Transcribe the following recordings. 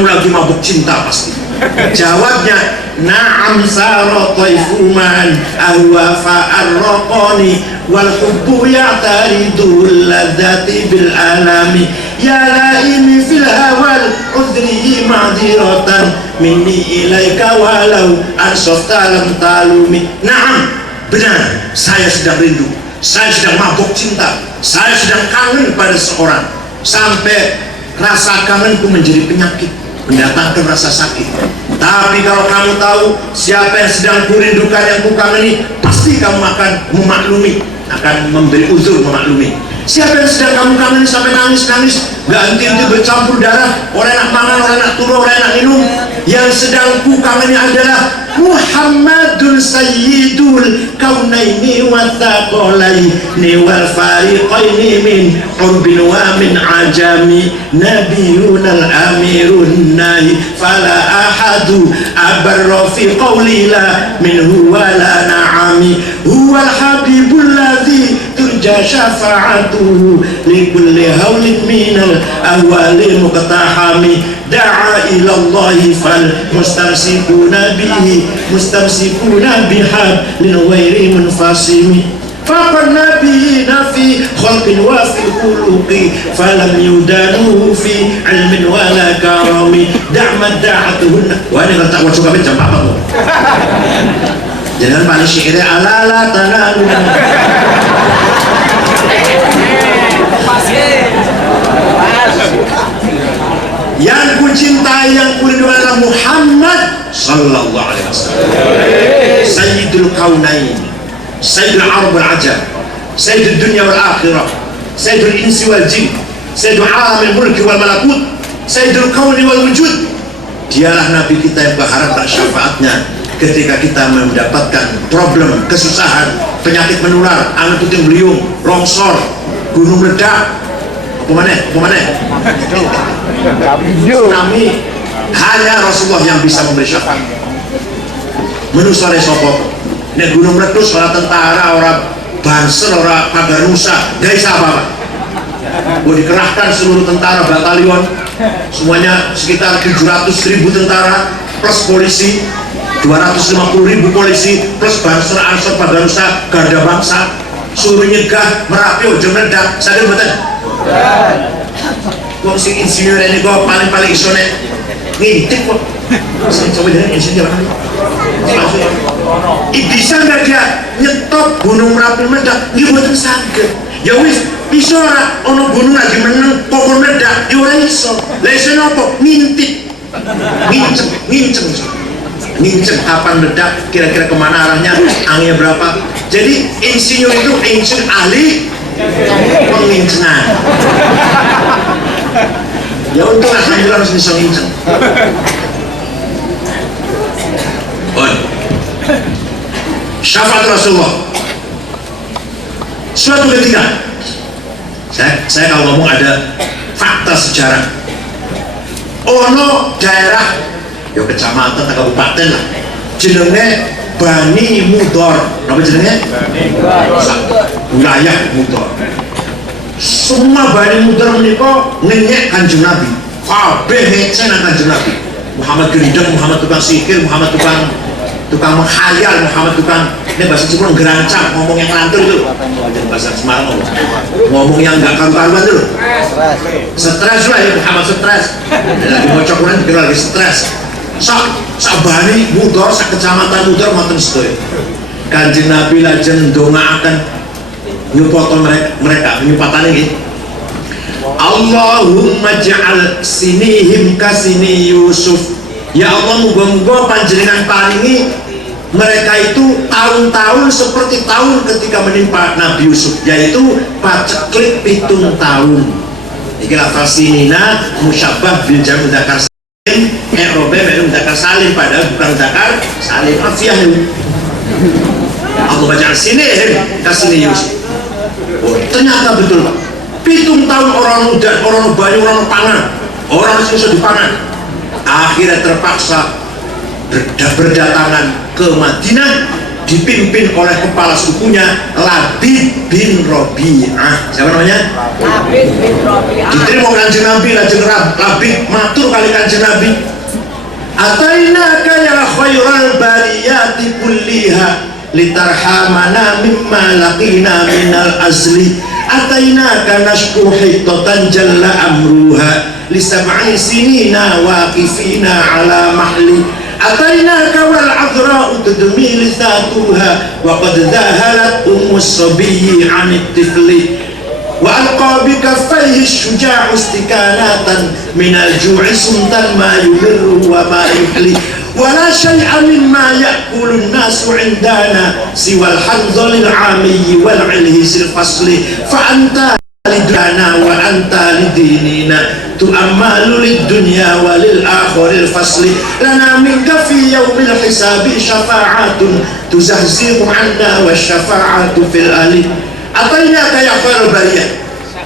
kamu lagi mabuk cinta pasti. Jawabnya, na'am sara taifuman ahwa fa'arraqani wal hubbu ya'taridul ladzati bil alami ya laimi fil hawal udri ma'diratan minni ilaika walau ansafta lam talumi. Na'am, benar, saya sedang rindu, saya sedang mabuk cinta, saya sedang kangen pada seorang, sampai rasa kangenku menjadi penyakit, mendatangkan rasa sakit. Tapi kalau kamu tahu siapa yang sedang kurindukan, yang kukangeni, pasti kamu akan memaklumi, akan memberi uzur memaklumi. Siapa yang sedang kamu kangeni sampai nangis-nangis, gak henti-henti bercampur darah, orang nak mangan, orang nak turun, orang nak minum. Yang sedang kukangeni adalah Muhammadun Sayyidul Kaunaini wa Thaqalaini wal Fariqaini min Urbin wa min Ajami Nabiyunal Amirun Nahi fala ahadu abarra fi qawli la minhu wa la na'ami huwal habibul ladzi turja syafa'atuhu likulli hawlin minal ahwali muqtahami da'a ilallahi fal mustamsikuna bihi mustamsikuna bihablin ghairi munfasimi faqad nabiyina fi khalqin wa fi khuluqi falam yudanuhu fi ilmin wala karami da'mad da'atuhunna. Wah, ini tak wajib kami jam apa tuh? Jangan paling syiirnya ala tanalu. Yang ku cintai, yang ku rindu adalah Muhammad sallallahu alaihi wasallam, Sayyidul Kaunain, Sayyidul Arab wal Ajam, Sayyidul Dunya wal Akhirah, Sayyidul Insi wal Jin, Sayyidul Alamil Mulki wal Malakut, Sayyidul Kauni wal Wujud. Dialah Nabi kita yang berharap syafaatnya ketika kita mendapatkan problem, kesusahan, penyakit menular, angin puting beliung, longsor, gunung meledak, apa tsunami. Hanya Rasulullah yang bisa memberi syafaat. Menusare sopok nek gunung meletus, orang tentara, orang banser, orang paganusa, gak bisa apa-apa. Dikerahkan seluruh tentara batalion, semuanya sekitar 700.000 tentara plus polisi, 250.000 polisi plus banser, ansor, paganusa, garda bangsa, suruh nyegah Merapi ojo meledak. Sadar betul? Kok si insinyur ini kok paling iso nek ngintip kok. Saya coba dengan insinyur bisa nggak dia nyetop gunung Merapi meledak? Dia buatan saged. Ya wis, iso ora ono gunung lagi meneng pokok meledak, ya ora iso. Lah iso nopo? Ngintip. Nginceng kapan meledak, kira-kira kemana arahnya, anginnya berapa. Jadi insinyur itu insinyur ahli pengincengan. Ya untung alhamdulillah harus bisa nginceng. Syafaat Rasulullah. Suatu ketika saya kalau ngomong ada fakta sejarah. Ono daerah, ya kecamatan atau kabupaten lah, jenenge Bani Mudor. Apa jenenge? Wilayah Mudor. Semua Bani Mudor menika ngenyek Kanjeng Nabi. Kabeh ngecen Kanjeng Nabi. Muhammad gendeng, Muhammad tukang sihir, Muhammad tukang menghayal, Muhammad tukang, ini bahasa Jepang gerancang, ngomong yang ngantur itu. Bahasa Semarang ngomong yang nggak karu-karuan itu. Stres lah ya, Muhammad stres. Lagi bocok Quran dikira lagi stres. Sak Bani Mudor, sak kecamatan Mudor ngoten sedaya. Kanjeng Nabi lajeng ndongaaken nyupoto mereka nyupatane nggih. Allahumma ja'al sinihim kasini Yusuf. Ya Allah, muga-muga panjenengan paringi mereka itu tahun-tahun seperti tahun ketika menimpa Nabi Yusuf, yaitu paceklik 7 tahun. Iki lafal sinina musyabbah bil jam' mudzakkar salim, i'rabe mudzakkar salim, padahal bukan mudzakkar salim, afiah. Allahumma ja'al sinihim kasini Yusuf. Oh, ternyata betul Pak. 7 tahun orang udan, orang banyu, orang pangan, orang susah dipangan. Akhirnya terpaksa berdatangan ke Madinah, dipimpin oleh kepala sukunya Labid bin Rabi'ah. Siapa namanya? Labid bin Rabi'ah. Diterima kanjeng Nabi, lajeng Labid matur kali kanjeng Nabi, atainaka ya khairal bariyati kulliha litarhamana mimma laqina minal azli, atainaka nashku hittatan jalla amruha lisab'i sinina waqifina ala mahli, atainaka wal adra'u tudmi lisatuha wa qad dhahalat ummus sabiyyi 'anit tifli wa alqa bi kaffayhi syuja'u istikanatan minal ju'i suntan ma yumirru wa ma yuhli wala syai'a mimma ya'kulun nasu 'indana siwal hanzalil 'amiyyi wal 'ilhisil fasli fa anta lidana wa anta lidinina tu'ammalu lid-dunya wa lil akhiril fasli lana minka fi yaumil hisabi syafa'atun tuzahziru 'anna wa syafa'atu fil ali. Atainaka ya khairal bariyah,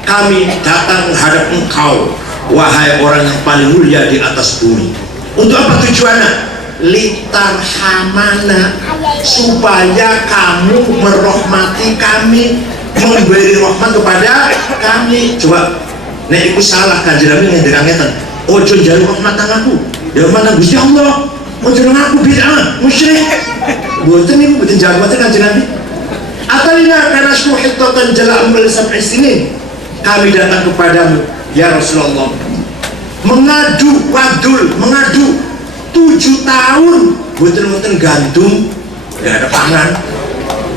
kami datang menghadap engkau wahai orang yang paling mulia di atas bumi. Untuk apa tujuannya? Litarhamana, supaya kamu merahmati kami, memberi rahmat kepada kami. Coba nek iku salah kanjeng Nabi ngendikan, ojo njaluk rahmat aku, ya rahmat Gusti Allah, ojo aku bid'ah musyrik. Mboten niku mboten njaluk kanjeng Nabi. Atalina karena syuhitatan jala ambil sampai sini kami datang kepadamu ya Rasulullah, mengadu wadul, mengadu 7 tahun boten-boten gandum, gak ada pangan.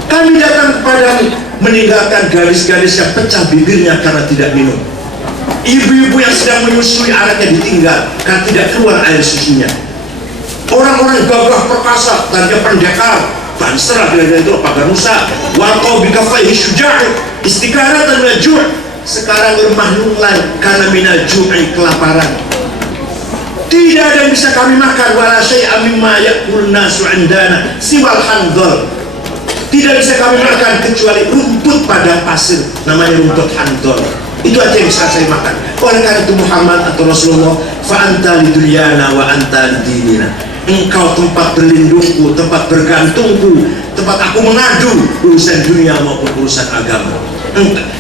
Kami datang kepadamu meninggalkan gadis-gadis yang pecah bibirnya karena tidak minum, ibu-ibu yang sedang menyusui anaknya ditinggal karena tidak keluar air susunya, orang-orang gagah perkasa tadinya pendekar banser dari itu pagar Musa, warqau bi kaffaihi syuja' istiqaratan minal ju', sekarang lemah lunglai karena minal ju'i, kelaparan. Tidak ada yang bisa kami makan, wala syai'a mimma ya'kulun nasu 'indana siwal handal, tidak bisa kami makan kecuali rumput padang pasir namanya rumput handal, itu aja yang bisa saya makan. Oleh karena itu Muhammad atau Rasulullah, fa anta lidunyana wa anta lidinina, engkau tempat berlindungku, tempat bergantungku, tempat aku mengadu urusan dunia maupun urusan agama.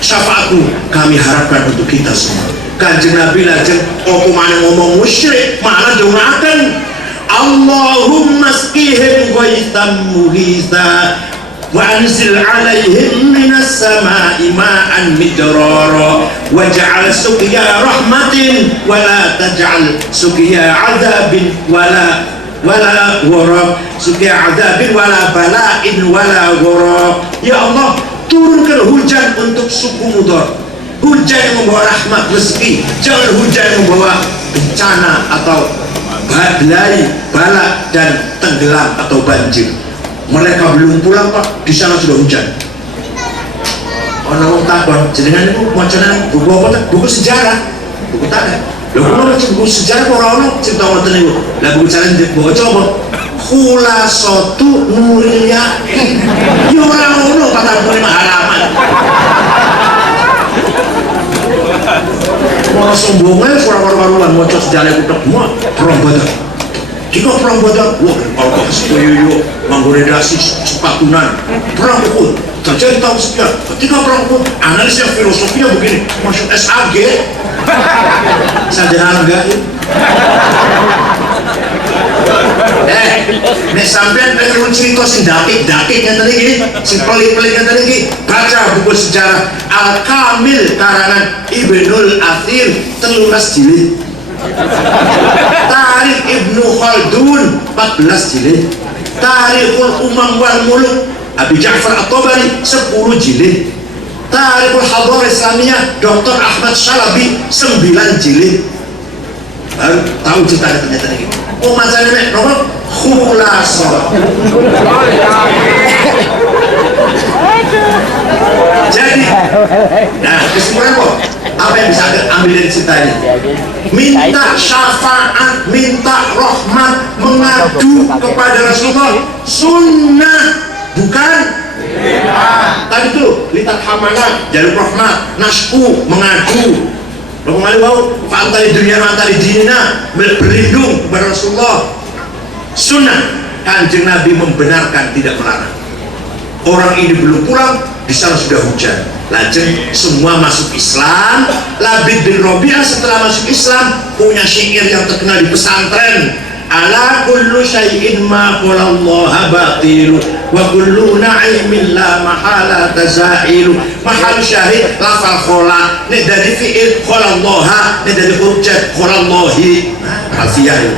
Syafaatmu kami harapkan untuk kita semua. Kanjeng Nabi lajeng opo mana ngomong musyrik, malah doakan Allahumma skihim ghaithan mughitha wa anzil alaihim minas sama'i ma'an midrara waj'al suqya rahmatin wala taj'al suqya 'adzabin wala ghurab, suqya 'adzabin wala bala'in wala ghurab. Ya Allah, turunkan hujan untuk suku Mudar, hujan yang membawa rahmat rezeki, jangan hujan yang membawa bencana atau badai, bala dan tenggelam atau banjir. Mereka belum pulang Pak, di sana sudah hujan. Ono wong takon, jenengan niku macane buku apa? Buku sejarah. Buku tak. Lho kok ono buku sejarah ora ono cerita ngoten niku. Lah buku sejarah ndek baca apa? Khulasatu Nuril Yaqin. Ya ora ono 45 halaman. Ora sombonge ora karo-karuan maca sejarah itu tok semua. Perang Badar. Jika perang Badar, wah, kalau sekoyo menggodasi sepatunan, perang Uhud, terjadi tahun sekian. Ketika perang Uhud, analis yang filosofinya begini, masuk SAG, sarjana gaib. Nek sampean pengen cerita sing dakik-dakik yang tadi gini, sing pelik-pelik yang tadi gini, baca buku sejarah Al-Kamil karangan Ibnul Athir 13 jilid. Tarikh Ibnu Khaldun 14 jilid. Tarikhul Umam wal Muluk Abi Ja'far At-Tabari 10 jilid. Tarikhul Hadharah Islamiyah Dr. Ahmad Syalabi 9 jilid. Baru tahu cerita ternyata ini. Oh macamnya nek nopo khulasah. Jadi, nah kesimpulan kok apa yang bisa ambil dari cerita ini? Minta syafaat, minta rahmat, mengadu kepada Rasulullah sunnah, bukan tadi tuh litat hamana jalur rahmat, nasku mengadu. Lalu kembali mau fa'antali dunia fa'antali dinina, berlindung kepada Rasulullah. Sunnah, kanjeng Nabi membenarkan, tidak melarang. orang ini belum pulang, di sana sudah hujan. Lajeng semua masuk Islam. Labid bin Rabi'ah setelah masuk Islam punya syair yang terkenal di pesantren. Ala kullu syai'in ma qalallaha batilu wa kullu na'imin la mahala tazailu. Mahal syahid lafal khola ini dari fi'il kholallaha, ini dari huruf jar kholallahi. Alfiyah itu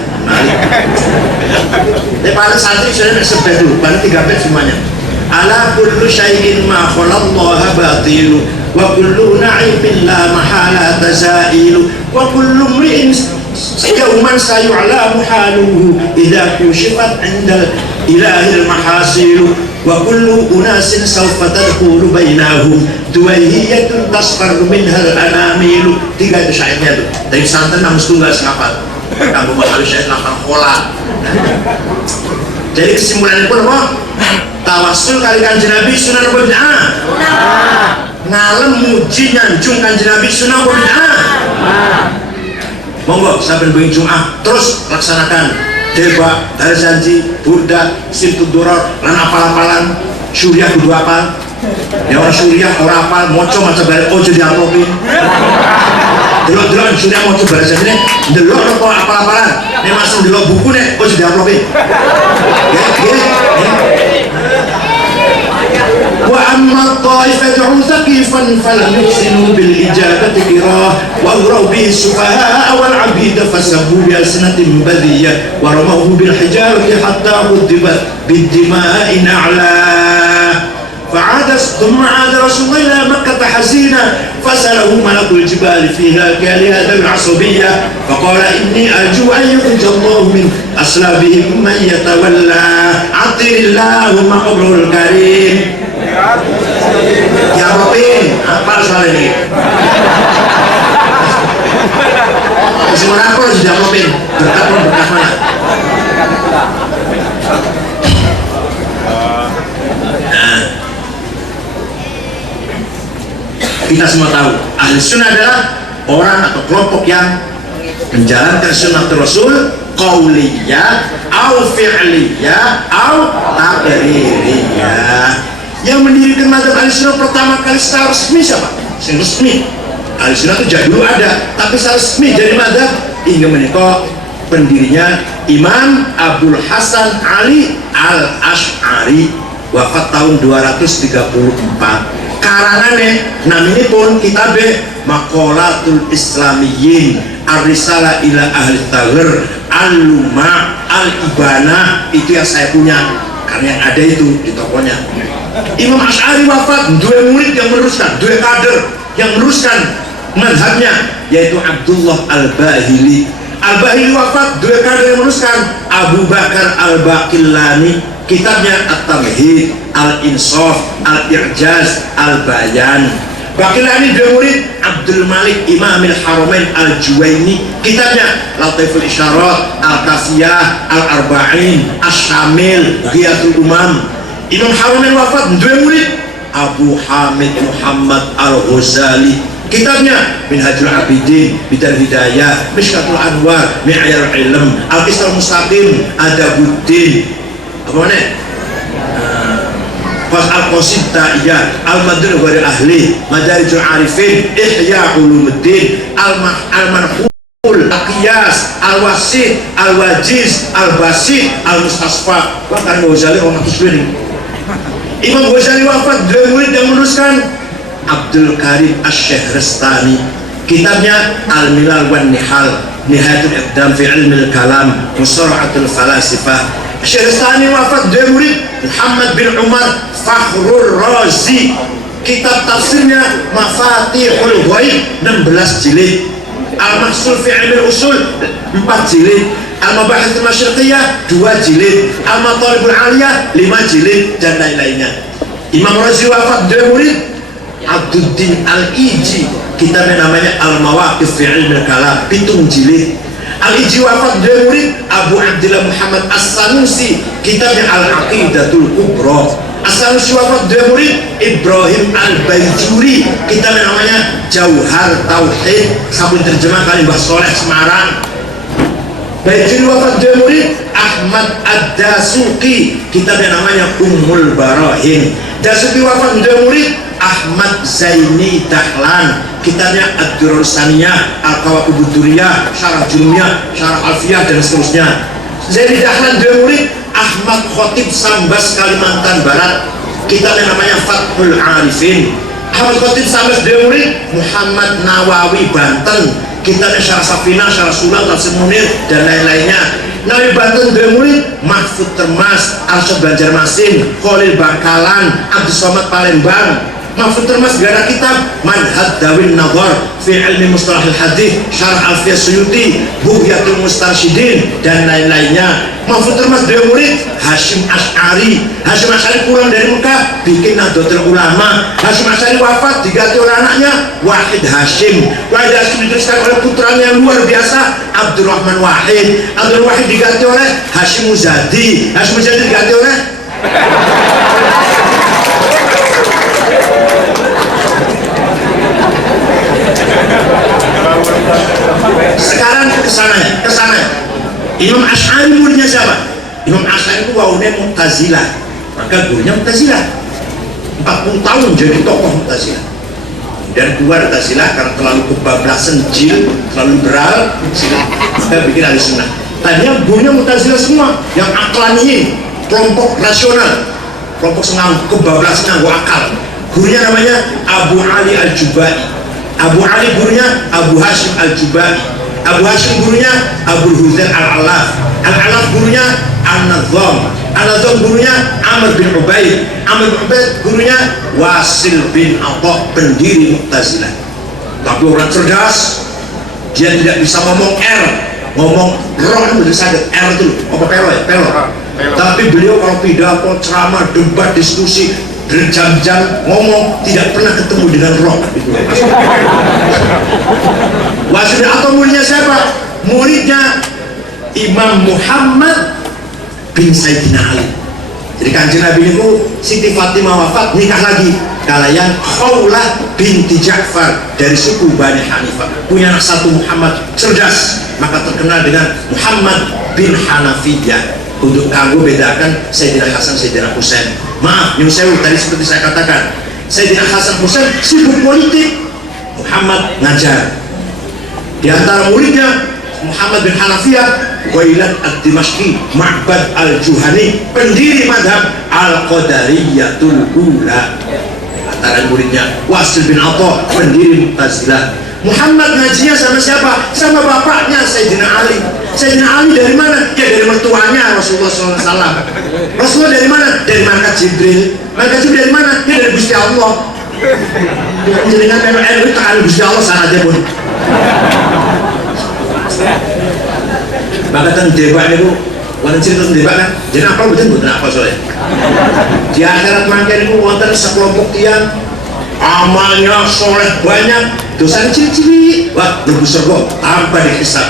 ini pada santri sudah sebut dulu, pada 3 bait semuanya. Ala kullu syai'in ma khalallaha batilu wa kullu na'imin la mahala tazailu wa kullu mri'in yawman sayu'lamu haluhu idza kushifat 'inda ilahil mahasilu wa kullu unasin sawfa tadkhulu bainahum duwaihiyatun tasfaru minhal anamilu. 3 itu syairnya tuh dari santan namus tunggal sengapal kamu mahal syair lafal khola. Jadi kesimpulannya pun apa? Tawassul kali kanjeng Nabi sunnah apa bid'ah? Ngalem muji nyanjung kanjeng Nabi sunnah apa bid'ah? Monggo saben bengi Jumat terus laksanakan deba, tarzanji, burda, sintud duror, lan apal-apalan syuriah kudu apal. Ya orang syuriah orang apal moco maca balik ojo diaplopin. Delok-delok syuriah moco balik jane delok apa apal-apalan. Nek masuk delok buku nek ojo diaplopin. Wa amma ta'ifatu thaqifan falam yuhsinu bil ijabati qirah wa uraw bi sufaha wal abida fasabu bi asnatin badiyah wa ramahu bil hijarati hatta qudibat bid dima'i na'la. ثم عاد رسول الله إلى مكة حزينا فسأله ملك الجبال فيها كالهذا العصبية فقال إني أرجو أن يخرج الله من أصلابهم من يتولى عطر اللهم قبره الكريم. Ya Robin, apa soal ini? Kesimpulan apa sudah Robin? Berkat mana? Kita semua tahu ahli sunnah adalah orang atau kelompok yang menjalankan sunnah Rasul qauliyah au fi'liyah au taqririyah. Yang mendirikan mazhab ahli sunnah pertama kali secara resmi siapa? Yang resmi ahli sunnah itu dulu ada, tapi secara resmi jadi mazhab hingga menikah pendirinya Imam Abdul Hasan Ali Al-Ash'ari, wafat tahun 234. Karangannya namanya pun kitabe Maqalatul Islamiyyin Ar-Risalah ila Ahli Taghr Al-Luma Al-Ibana. Itu yang saya punya karena yang ada itu di tokonya. Imam Asy'ari wafat, dua murid yang meneruskan, dua kader yang meneruskan madhabnya, yaitu Abdullah Al-Bahili. Al-Bahili wafat, dua kader yang meneruskan, Abu Bakar Al-Baqillani, kitabnya At-Tamhid, Al-Insaf, Al-I'jaz, Al-Bayan. Baqillani dua murid, Abdul Malik Imam Al-Haramain Al-Juwaini, kitabnya Latiful Isyarat, Al-Kafiyah, Al-Arba'in, Asy-Syamil, Ghiyatul Umam. Imam Haramain wafat, dua murid, Abu Hamid Muhammad Al-Ghazali, kitabnya Minhajul Abidin, Bidar Hidayah, Mishkatul Anwar, Mi'yarul Ilm, Al-Qistul Mustaqim, Adabuddin, apa mana? Al-Qasid Ta'iyah, Al-Madun Wari Ahli, Madarijul Arifin, Ihya Ulumuddin, Al-Manhul, Al-Qiyas, Al-Wasid, Al-Wajiz, Al-Basid, Al-Mustasfa. Bahkan Ghazali orang Muslim. Imam Ghazali wafat, dua murid yang meneruskan, Abdul Karim Asy-Syahrastani, kitabnya Al-Milal wan Nihal, Nihayatul Iqdam fi Ilmil Kalam, Musara'atul Falasifah. Syahrastani wafat, dua murid, Muhammad bin Umar Fakhrur Razi, kitab tafsirnya Mafatihul Ghaib 16 jilid, Al-Mahsul fi Ilmil Usul 4 jilid, Al-Mabahithul Masyriqiyah 2 jilid, Al-Matalibul Aliyah 5 jilid, dan lain-lainnya. Imam Razi wafat, dua murid, Abduddin Al-Iji, kitabnya namanya Al-Mawaqif fi Ilmil Kalam 7 jilid. Al-Iji wafat, dua murid, Abu Abdillah Muhammad As-Sanusi, kitabnya Al-Aqidatul Kubra. As-Sanusi wafat, dua murid, Ibrahim Al-Baijuri, kitabnya namanya Jauhar Tauhid, sabun terjemah kali Mbah Soleh Semarang. Baik jadi wafat dia murid Ahmad Ad-Dasuqi, kitabnya namanya Ummul Barahin. Dasuqi wafat dia murid Ahmad Zaini Dahlan, kitabnya Ad-Durrul Saniyah, Al-Qawaqibud Durriyah, Syarah Jurumiyah, Syarah Alfiyah dan seterusnya. Zaini Dahlan dia murid Ahmad Khotib Sambas Kalimantan Barat, kitabnya namanya Fathul Arifin. Ahmad Khotib Sambas dia murid Muhammad Nawawi Banten, kitabnya Syarah Safina, Syarah Sulam, Tafsir Munir dan lain-lainnya. Nawawi Banten dia murid Mahfud Termas, Arsyad Banjarmasin, Khalil Bangkalan, Abdus Somad Palembang. Mahfud Termas gara kitab Manhaj Dawin Nadhar fi Ilmi Mustalahil Hadis, Syarah Alfiyah Suyuti, Bughyatul Mustarsyidin dan lain-lainnya. Mahfud Termas dia murid Hashim Asy'ari. Hashim Asy'ari pulang dari Mekah bikin Nahdlatul Ulama. Hashim Asy'ari wafat diganti oleh anaknya Wahid Hashim. Wahid Hashim diteruskan oleh putranya yang luar biasa Abdurrahman Wahid. Abdul Wahid diganti oleh Hashim Muzadi. Hashim Muzadi diganti oleh sekarang kesana. Imam Asy'ari muridnya siapa? Imam Asy'ari itu wawunya Mu'tazilah, maka gurunya Mu'tazilah. 40 tahun jadi tokoh Mu'tazilah, dan keluar Mu'tazilah karena terlalu kebablasan jil, terlalu liberal, maka bikin ahli sunnah. Tadinya gurunya Mu'tazilah semua, yang aklaniyin, kelompok rasional, kelompok kebablasan nganggo akal. Gurunya namanya Abu Ali Al-Jubai. Abu Ali gurunya Abu Hashim Al-Jubai. Abu Hashim gurunya Abu Huzail Al-Alaf. Al-Alaf gurunya An-Nadham. An-Nadham gurunya Amr bin Ubaid. Amr bin Ubaid gurunya Wasil bin Atha, pendiri Mu'tazilah. Tapi orang cerdas, dia tidak bisa ngomong R, ngomong roh itu udah sakit. R itu apa pelo ya? Pelo. Tapi beliau kalau pidato, ceramah, debat, diskusi berjam-jam ngomong tidak pernah ketemu dengan roh. Wasil atau muridnya siapa? Muridnya Imam Muhammad bin Sayyidina Ali. Jadi Kanjeng Nabi itu Siti Fatimah wafat, nikah lagi kalian Khawlah binti Ja'far dari suku Bani Hanifah, punya anak satu Muhammad, cerdas, maka terkenal dengan Muhammad bin Hanafiyah. Untuk kanggo bedakan Sayyidina Hasan, Sayyidina Husain. Maaf, Nyun Sewu, tadi seperti saya katakan, Sayyidina Hasan Husain sibuk politik, Muhammad ngajar. Di antara muridnya Muhammad bin Hanafiyah, Ghailan Ad-Dimashqi, Ma'bad Al-Juhani, pendiri madhab Al-Qadariyatul Ula. Antara muridnya Wasil bin Atha, pendiri Mu'tazilah. Muhammad ngajinya sama siapa? Sama bapaknya Sayyidina Ali. Sayyidina Ali dari mana? Ya dari mertuanya Rasulullah SAW. Rasulullah dari mana? Dari Malaikat Jibril. Malaikat Jibril dari mana? Ya dari Gusti Allah. Jaringan ML itu tangan Gusti Allah sana aja pun. Maka tentang debat itu, wanita cerita tentang debat kan? Jadi apa betul apa soalnya? Di akhirat mangken itu wonten sekelompok tiang amalnya soleh banyak, dosa cilik-cilik, wah mlebu surga tanpa dihisab.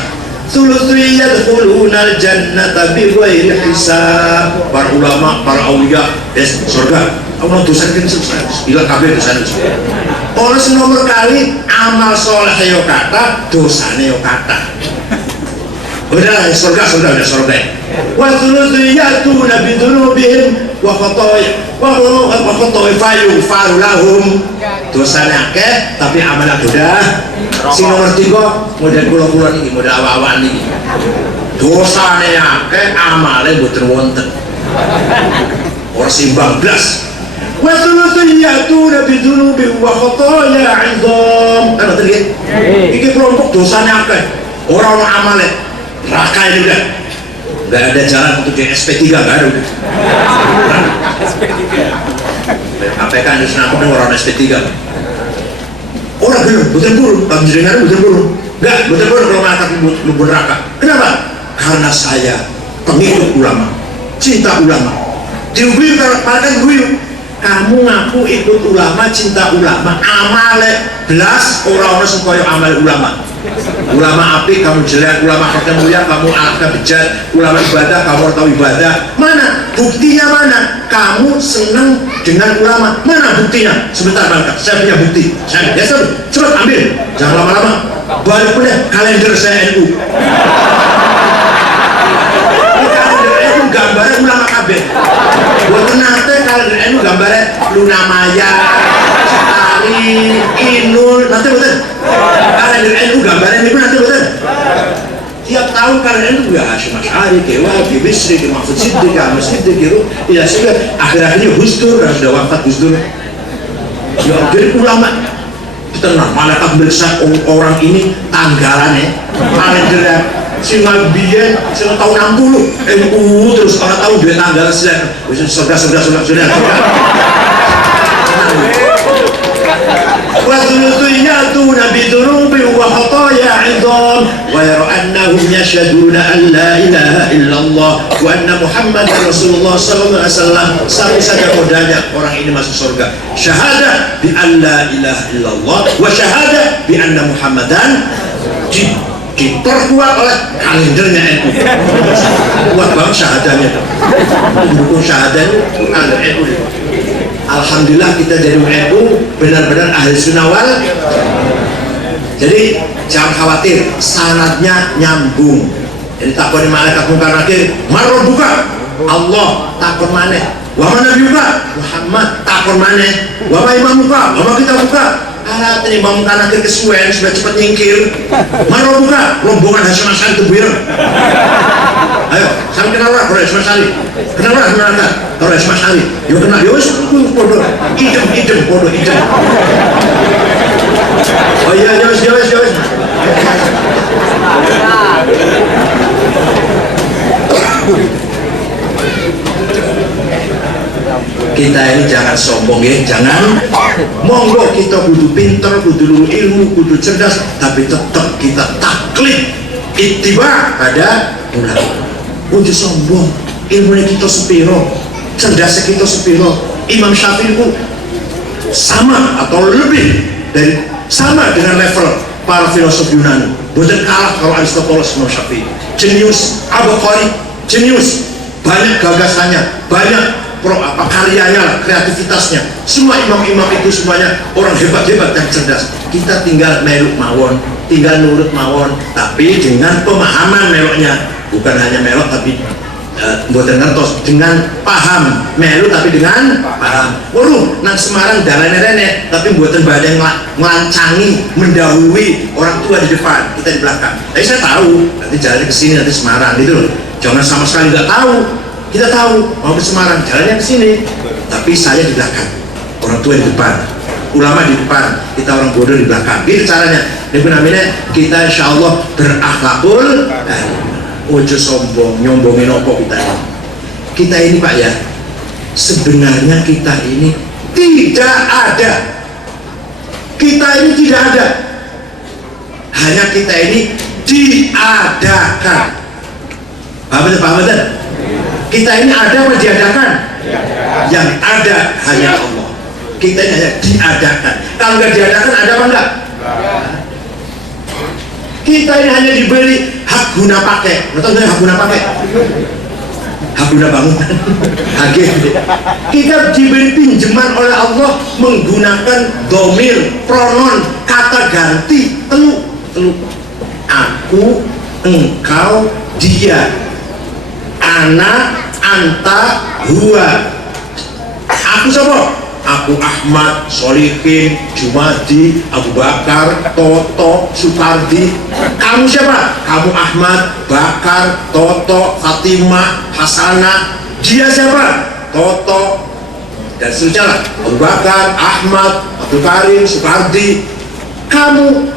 Thulutsu yadkhulunal jannata bighairi hisab. Para ulama, para aulia des surga. Ana dosa kecil ila kabeh dosa. Ora nomor kali amal soleh yo kata, dosane yo kata. Udah surga udah surga. Wa thulutsu yatuna bidzunubihim wa khataya wa khataya fayu lahum. Dosane akeh tapi amal udah. Sing nomor 3 model kula-kula niki, model awak-awakan niki. Dosane akeh, amale mboten wonten. Ora simbang blas. Wa thuluthiyatuna bidunubi wa khataya 'idham. Kan ngoten nggih? Iki kelompok dosane akeh, ora ono amale. Neraka ini udah. Enggak ada jalan untuk di SP3, enggak ada udah. SP3. KPK Indonesia orang SP3. Orang belum, betul burung, panjenengan betul burung. Enggak, betul burung kalau mengatakan lubuk neraka. Kenapa? Karena saya pengikut ulama, cinta ulama. Diubi katakan guyu, kamu ngaku ikut ulama, cinta ulama, amale belas orang-orang supaya amal ulama. Ulama api kamu jelek, ulama haknya mulia kamu akhlaknya bejat, ulama ibadah kamu tahu ibadah. Mana buktinya? Mana kamu senang dengan ulama? Mana buktinya? Sebentar Bangka, saya punya bukti. Saya cepat ambil, jangan lama-lama. Balik punya kalender saya NU. gambarnya ulama kabeh. Buat nate kalender NU gambarnya Luna Maya, Setari, Inul, nanti betul. Kalender NU gambarnya ini nanti betul. Tiap tahun kalender NU ya Hasyim Asy'ari, Kewabi, Bisri, Mahfud Siddiq, Ahmad Siddiq, ya sudah. Akhir-akhirnya Gus Dur, sudah wafat Gus Dur. Ya jadi ulama tenang, malaikat meriksa orang ini tanggalannya, kalendernya. Sing biyen sing tahun 60 NU terus orang tahu dia tanggal sudah waktu itu nabi dunubi wa khataya idham wa yara annahum yashhaduna an la ilaha illallah wa anna muhammadar rasulullah sallallahu alaihi wasallam. Sampai saja kodanya orang ini masuk surga, syahadah bi an la ilaha illallah wa syahadah bi anna muhammadan, diperkuat oleh kalendernya NU. Kuat banget syahadanya, mendukung syahadanya kalender NU. Alhamdulillah kita dari NU benar-benar ahli sunnah wal. Jadi jangan khawatir, sanadnya nyambung. Jadi takut malaikat mungkar nakir, marah buka Allah, takut maneh wa mana buka Muhammad, takut maneh wa ma imam buka wa ma kita buka. Alat ini imam mungkar nakir kesuwen sudah cepat nyingkir. Marah buka rombongan Hasyim Asy'ari itu biar. Ayo, sampai kenal lah kalau Hasyim Asy'ari. Kenal lah mereka kalau Hasyim Asy'ari. Yo kenal, yo podo idem podo idem. Oh iya, jawes. Kita ini jangan sombong ya, jangan. Monggo kita kudu pinter, kudu dulu ilmu, kudu cerdas, tapi tetap kita taklid ittiba pada ulama. Kudu sombong, ilmunya kita sepiro, cerdasnya kita sepiro. Imam Syafi'i itu sama atau lebih dari sama dengan level para filosof Yunani. Bukan kalah kalau Aristoteles. Imam Syafi'i jenius, Abaqari jenius, banyak gagasannya, banyak karyanya, kreativitasnya. Semua imam-imam itu semuanya orang hebat-hebat dan cerdas. Kita tinggal meluk mawon, tinggal nurut mawon, tapi dengan pemahaman meloknya, bukan hanya melok tapi buatan ngertos, dengan paham melu tapi dengan paham. Waduh, nang Semarang darane-rene tapi buatan badan melancangi, mendahului orang tua di depan, kita di belakang. Tapi saya tahu nanti jalannya ke sini, nanti Semarang gitu loh. Jangan sama sekali nggak tahu. Kita tahu mau ke Semarang, jalannya ke sini, tapi saya di belakang, orang tua di depan, ulama di depan, kita orang bodoh di belakang. Gitu caranya. Ini namanya kita insya Allah berakhlakul. Ojo sombong, nyombongin opo kita ini. Kita ini Pak ya, sebenarnya kita ini tidak ada. Kita ini tidak ada. Hanya kita ini diadakan. Paham betul? Kita ini ada apa diadakan? Yang ada hanya Allah. Kita ini hanya diadakan. Kalau nggak diadakan ada apa enggak? Kita ini hanya diberi hak guna pakai. Betul nggak hak guna pakai? Hak guna bangunan. Kita diberi pinjaman oleh Allah menggunakan domir, pronon, kata ganti, telu. Aku, engkau, dia, anak, anta, huwa. Aku siapa? Aku Ahmad, Solihin, Jumadi, Abu Bakar, Toto, Supardi. Kamu siapa? Kamu Ahmad, Bakar, Toto, Fatimah, Hasanah. Dia siapa? Toto. Dan seterusnya lah. Abu Bakar, Ahmad, Abdul Karim, Supardi. Kamu,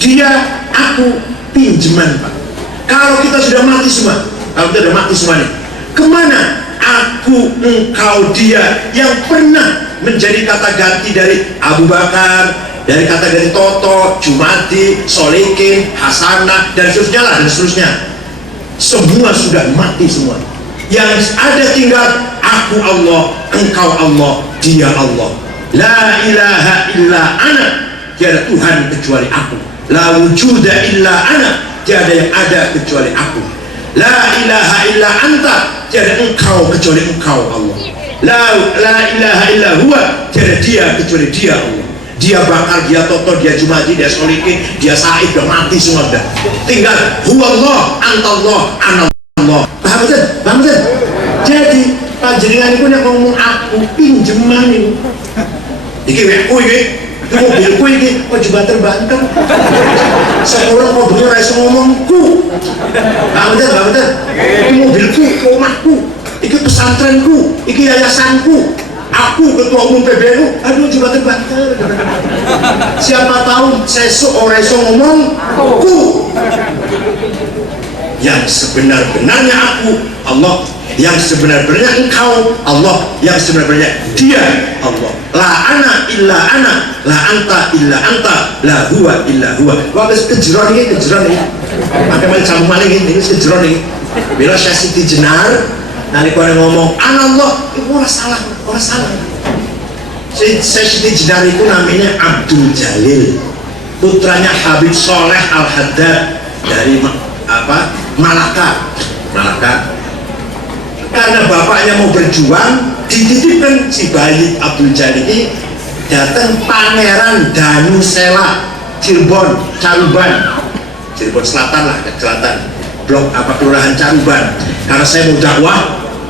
dia, aku, pinjaman Pak. Kalau kita sudah mati semua, kalau kita sudah mati semuanya, kemana aku, engkau, dia yang pernah menjadi kata ganti dari Abu Bakar, dari kata ganti Toto, Jumadi, Solikin, Hasanah, dan seterusnya lah, dan seterusnya. Semua sudah mati semua. Yang ada tinggal aku Allah, engkau Allah, dia Allah. La ilaha illa ana, tiada Tuhan kecuali aku. La wujuda illa ana, tiada yang ada kecuali aku. La ilaha illa anta, tiada engkau kecuali engkau Allah. La ilaha illa huwa, tiada dia kecuali dia Allah. Dia Bakar, dia Toto, dia Jumadi, dia Solikin, dia Said, udah mati semua udah. Tinggal huwa Allah, anta Allah, ana Allah. Paham betul? Jadi panjenengan itu nek ngomong aku pinjeman itu. Iki wekku iki, mobilku iki kok jembatan Banten. Seorang mobilnya ora iso ngomongku. Bener. Iki mobilku, omahku, iki pesantrenku, iki yayasanku. Aku ketua umum PBNU, aduh jembatan Banten. Siapa tahu sesuk ora iso ngomongku. Yang sebenar-benarnya aku, Allah. Yang sebenar-benarnya engkau, Allah. Yang sebenar-benarnya dia, Allah. La ana illa ana, la anta illa anta, la huwa illa huwa. Wah, kejeron ini. Pakai main sambung maling ini kejeron ini. Bila Syekh Siti Jenar, nanti kau ngomong anallah, itu orang salah. Syekh Siti Jenar itu namanya Abdul Jalil, putranya Habib Soleh Al-Haddad dari Malaka. Karena bapaknya mau berjuang, dititipkan si bayi Abdul Jalil ini datang Pangeran Danusela, Cirebon Selatan blok kelurahan Caruban. Karena saya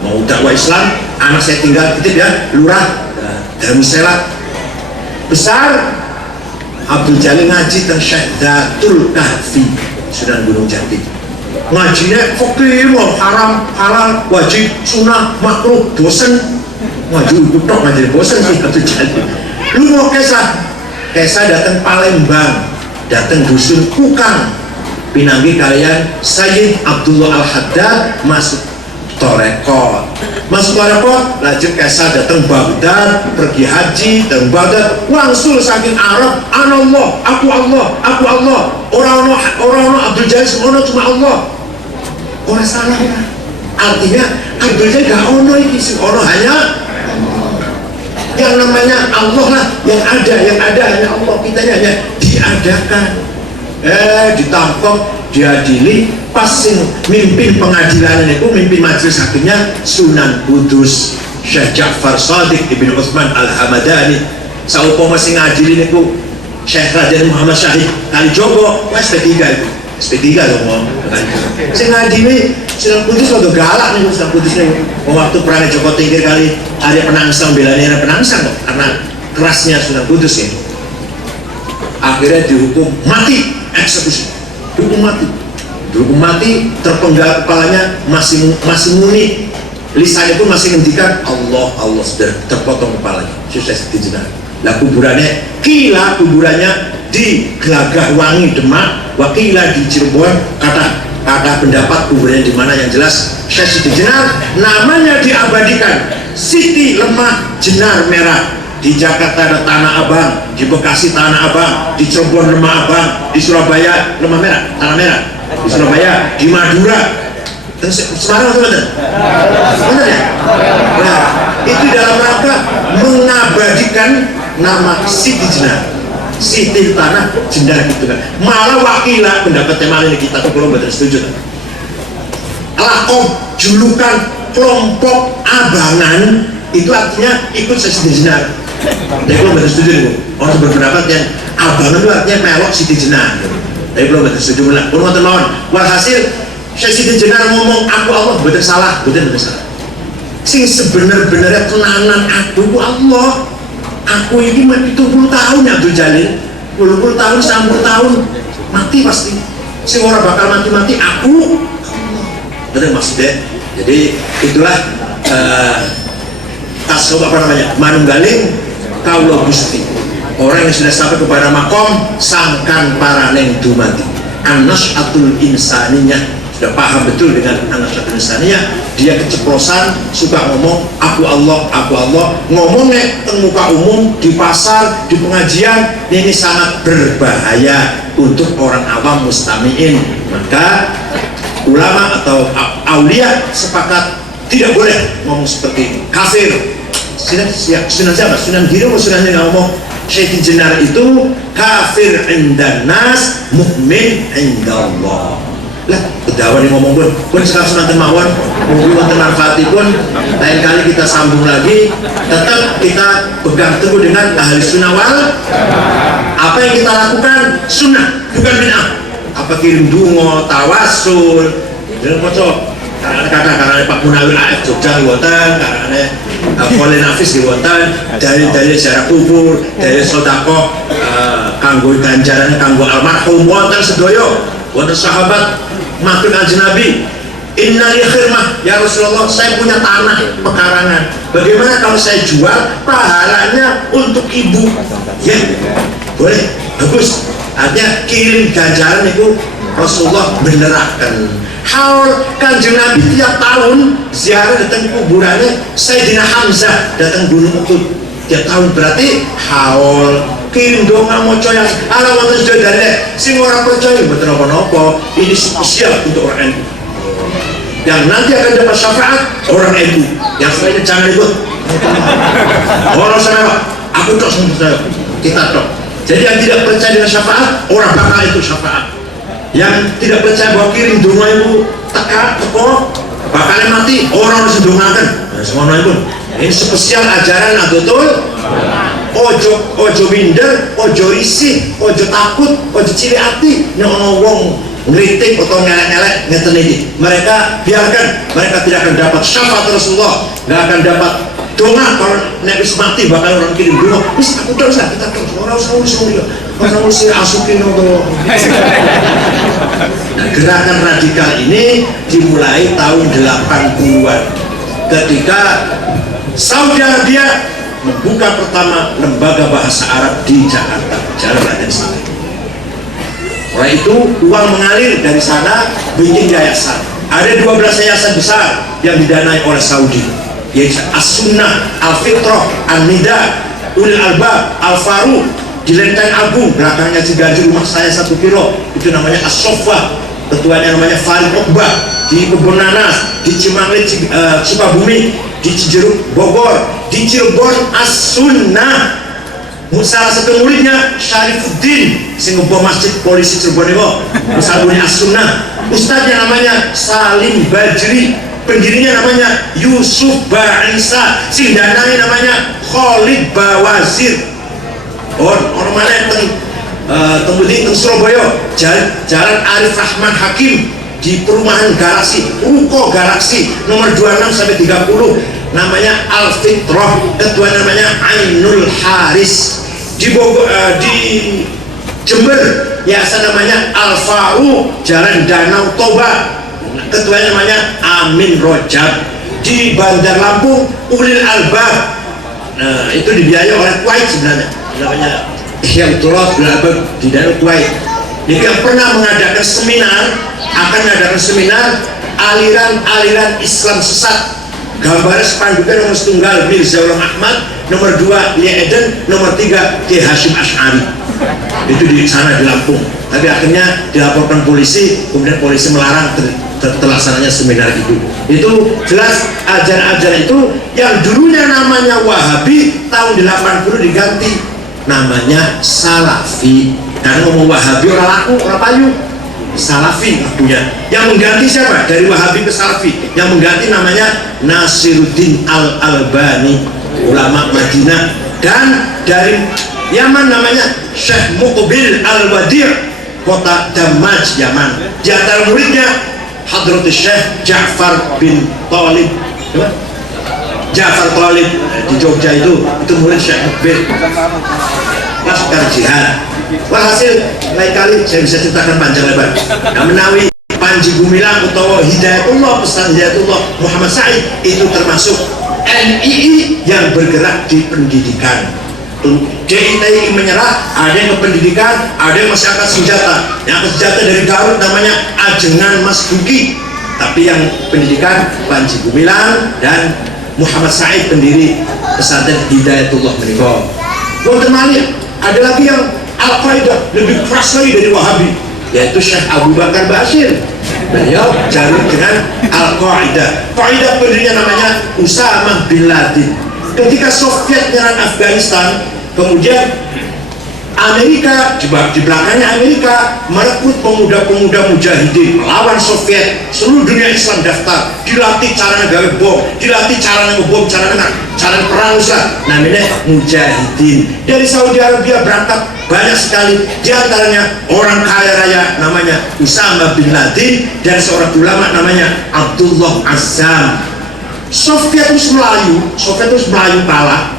mau dakwah Islam, anak saya tinggal titip ya, lurah Danusela. Besar Abdul Jalil ngaji tentang Syahdatul Kahfi Sunan Gunung Jati. Ngajinya fikih, haram, halal, wajib, sunnah, makruh, bosen. Ngaji itu tok ngaji bosen sih Abdul Jalil. Lu mau Kesa datang Palembang, datang dusun Kukang, pinanggi kalian Sayyid Abdullah Al-Haddad masuk Torekot. Lanjut Kesa datang Baghdad, pergi haji dan Baghdad, wangsul saking Arab, anallah, aku Allah. Orang Abdul Jalil semono cuma Allah. Orang salah ya. Artinya Abdul Jalil gak ono iki, sing ono hanya yang namanya Allah lah, yang ada hanya Allah. Kita hanya diadakan. Ditangkap, diadili, pas sing mimpin pengadilan itu, mimpin majelis hakimnya Sunan Kudus Syekh Ja'far Shadiq Ibn Utsman Al-Hamadani. Saupama sing ngadili niku Syekh Raden Muhammad Syahid Kalijogo, SP3 itu. SP3 ngomong. Sing ngadili Sunan Kudus waktu galak nih Sunan Kudus nih. Waktu perang Joko Tingkir kali ada penangsang belanya penangsang kok, karena kerasnya Sunan Kudus ya. Akhirnya dihukum mati, eksekusi. Dihukum mati, terpenggal kepalanya masih muni. Lisannya pun masih ngendikan Allah sudah terpotong kepalanya. Susah Siti Jenar. Lah kuburannya di Gelagahwangi Demak, wakila di Cirebon. Kata pendapat kuburannya di mana, yang jelas Syekh Siti Jenar namanya diabadikan Siti Lemah Jenar Merah. Di Jakarta ada Tanah Abang, di Bekasi Tanah Abang, di Cirebon Lemah Abang, di Surabaya Lemah Merah, Tanah Merah, di Surabaya, di Madura. Semarang betul? Benar ya? Nah, itu dalam rangka mengabadikan nama Siti Jenar, Siti Tanah Jenar gitu kan. Malah wakilah pendapatnya malah kita tuh belum betul setuju kan? Lakom julukan kelompok abangan itu artinya ikut Siti Jenar. Tapi belum betul setuju nih, orang berpendapat yang abangan itu artinya melok Siti Jenar. Tapi belum betul setuju lah. Pun wonten mawon. Walhasil Syekh Siti Jenar ngomong aku Allah, betul salah. Sing sebenar-benarnya tenanan aku Allah. Aku ini 70 tahun ya Abdul Jalil, 20 tahun, 60 tahun mati pasti. Sing orang bakal mati aku Allah. Betul maksudnya. Jadi itulah tasawuf manunggaling kaulo Gusti. Orang yang sudah sampai kepada makom sangkan paraneng dumati. An-nasyatul insaniyah, sudah paham betul dengan an-nasyatul insaniyah. Dia keceplosan, suka ngomong aku Allah, ngomongnya di muka umum, di pasar, di pengajian. Ini sangat berbahaya untuk orang awam mustami'in. Maka ulama atau aulia sepakat tidak boleh ngomong seperti ini. Kafir. Sunan siapa? Sunan Giri atau Sunan yang ngomong Syekh Jenar itu kafir indan nas, mukmin indallah. Lah, kedawan yang ngomong pun sekarang Sunan Mawon, mungkin wonten manfaati pun lain kali kita sambung lagi. Tetap kita pegang teguh dengan ahli sunnah wal. Apa yang kita lakukan sunnah, bukan bid'ah. Apa kirim dungo, tawasul, dan kocok. kata karena Pak Munawir AF Jogja wonten, karena Kolin Hafiz wonten, dari sejarah kubur, dari sodako kanggo ganjaran kanggo almarhum wonten sedoyo, wonten sahabat matur kanjeng Nabi. Inna li khirmah, ya Rasulullah, saya punya tanah pekarangan. Bagaimana kalau saya jual pahalanya untuk ibu? Ya, boleh, bagus. Artinya kirim ganjaran itu Rasulullah benerahkan. Haul kanjeng Nabi tiap tahun ziarah datang kuburannya Sayyidina Hamzah datang Gunung Uhud tiap tahun, berarti haul kirim donga moco yang ala wonten sedaya dalil sing ora percaya mboten napa-napa. Ini spesial untuk orang NU. Yang nanti akan dapat syafaat orang NU, yang lainnya jangan ikut. Orang sana aku tok saya, kita tok. Jadi yang tidak percaya dengan syafaat orang bakal itu syafaat. Yang tidak percaya bahwa kirim donga itu teko bakal mati, orang harus dongakan. Nah, semono itu. Ini spesial ajaran Nahdlatul. Ojo minder, ojo risih, ojo takut, ojo cilik ati nek ana wong ngeritik atau ngelek-ngelek ngeten iki. Mereka biarkan, mereka tidak akan dapat syafaat Rasulullah, nggak akan dapat donga. Kalau nek wis mati bakal orang kirim donga. Wis aku terus lah, kita terus ora usah usul ya. Ora usah asukin to. Nah, gerakan radikal ini dimulai tahun 80-an ketika Saudi Arabia membuka pertama lembaga bahasa Arab di Jakarta, Jalan Raden Saleh. Oleh itu uang mengalir dari sana bikin yayasan. Ada 12 yayasan besar yang didanai oleh Saudi, yaitu As-Sunnah, Al-Fitrah, An-Nida, Ulil Albab, Al-Faruq. Di Lenteng Agung belakangnya Ciganjur rumah saya 1 kilo itu namanya As-Soffah, ketuanya namanya Farid Okbah. Di Kebun Nanas, di Cimangli, Sukabumi, di Cijeruk Bogor, di Cirebon As-Sunnah. Salah satu muridnya Syarifuddin sing ngebawa masjid polisi Cirebon itu musaluni As-Sunnah. Ustadznya namanya Salim Bajri, pendirinya namanya Yusuf Ba'isa, sing danai namanya Khalid Bawazir. Orang mana yang teng Surabaya, Jalan Arif Rahman Hakim, di perumahan Galaksi, Ruko Galaksi nomor 26 sampai 30, namanya Al-Fitrah, ketua namanya Ainul Haris. Di Jember yayasan namanya Al-Faruq, Jalan Danau Toba, ketuanya namanya Amin Rojab. Di Bandar Lampung Ulil Albab, nah itu dibiayai oleh Kuwait sebenarnya, namanya Ihyautullah Ulil Albab di Danau Kuwait. Dia pernah mengadakan seminar, akan mengadakan seminar aliran-aliran Islam sesat. Gambarnya spanduknya nomor 1 Mirza Ulama Ahmad, nomor 2 Lia Eden, nomor 3 Ki Hashim Ash'ari. Itu di sana di Lampung. Tapi akhirnya dilaporkan polisi, kemudian polisi melarang terlaksananya seminar itu. Itu jelas ajaran-ajaran itu yang dulunya namanya Wahabi tahun 80 diganti namanya Salafi. Karena ngomong Wahabi orang laku, orang payu. Salafi punya. Yang mengganti siapa? Dari Wahabi ke Salafi. Yang mengganti namanya Nasiruddin Al-Albani, ulama Madinah. Dan dari Yaman namanya Syekh Muqbil Al-Wadir, kota Damaj, Yaman. Di antara muridnya Hadratus Syekh Ja'far bin Thalib. Ja'far Thalib di Jogja itu murid Syekh Muqbil. Pasukan jihad. Walhasil lain kali saya bisa ceritakan panjang lebar. Nah, menawi Panji Gumilang atau Hidayatullah, pesan Hidayatullah Muhammad Said itu termasuk NII yang bergerak di pendidikan. DITI menyerah, ada yang ke pendidikan, ada yang masyarakat senjata. Yang senjata dari Garut namanya Ajengan Mas Duki. Tapi yang pendidikan Panji Gumilang dan Muhammad Said pendiri pesantren Hidayatullah menikah. Wonten malih ada lagi yang Al-Qaeda lebih keras lagi dari Wahabi, yaitu Syekh Abu Bakar Bashir. Beliau jalur dengan Al-Qaeda. Qaeda pendirinya namanya Usama bin Laden. Ketika Soviet menyerang Afghanistan, kemudian Amerika di belakangnya Amerika merekrut pemuda-pemuda mujahidin melawan Soviet. Seluruh dunia Islam daftar, dilatih cara gawe bom, dilatih cara ngebom, cara saran perang Ustaz, namanya mujahidin. Dari Saudi Arabia berangkat banyak sekali, diantaranya orang kaya raya namanya Usama bin Laden dan seorang ulama namanya Abdullah Azzam. Soviet itu Melayu kalah.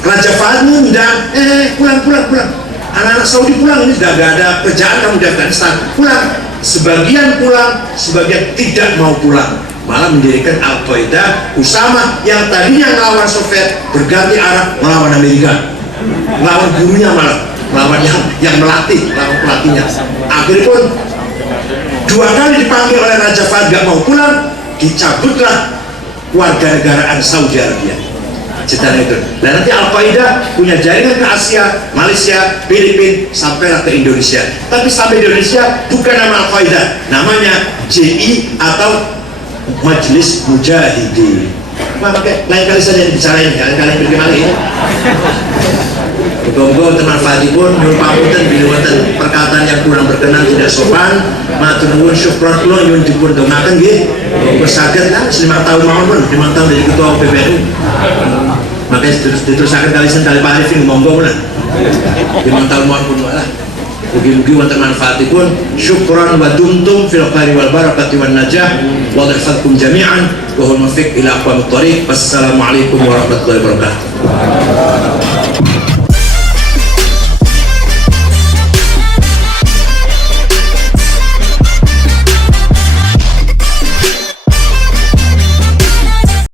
Raja Fahd ngundang, pulang. Anak-anak Saudi pulang, ini sudah gak ada kerjaan kamu di Afghanistan, pulang. Sebagian pulang, sebagian tidak mau pulang, malah mendirikan Al-Qaeda. Usama yang tadinya melawan Soviet berganti arah melawan Amerika, melawan gurunya, malah melawan yang melatih, melawan pelatihnya. Akhirnya pun 2 kali dipanggil oleh Raja Fahd gak mau pulang, dicabutlah warganegaraan Saudi Arabia. Cerita itu. Dan nanti Al-Qaeda punya jaringan ke Asia, Malaysia, Filipina, sampailah ke Indonesia. Tapi sampai Indonesia bukan nama Al-Qaeda, namanya JI atau Majelis Mujahidin. Makanya lain kali saja dibicarain, kalian pergi lagi ya. Muga-muga teman Fadi pun nyuwun pamunten bila wonten perkataan yang kurang berkenan, tidak sopan, matur nuwun syukron kula nyuwun dipun dongaken nggih. Muga saged lah 5 tahun mawon pun 5 tahun dari ketua PBNU. Makanya diterusaken kali sen kali Pak Arifin monggo lah. 5 tahun mawon pun lah. Mugi-mugi wonten manfaatipun. Syukron wa dumtum fil khairi wal barakati wan najah wa dhafatkum jami'an wa huwa muwaffiq ila aqwamit thoriq. Wassalamualaikum warahmatullahi wabarakatuh.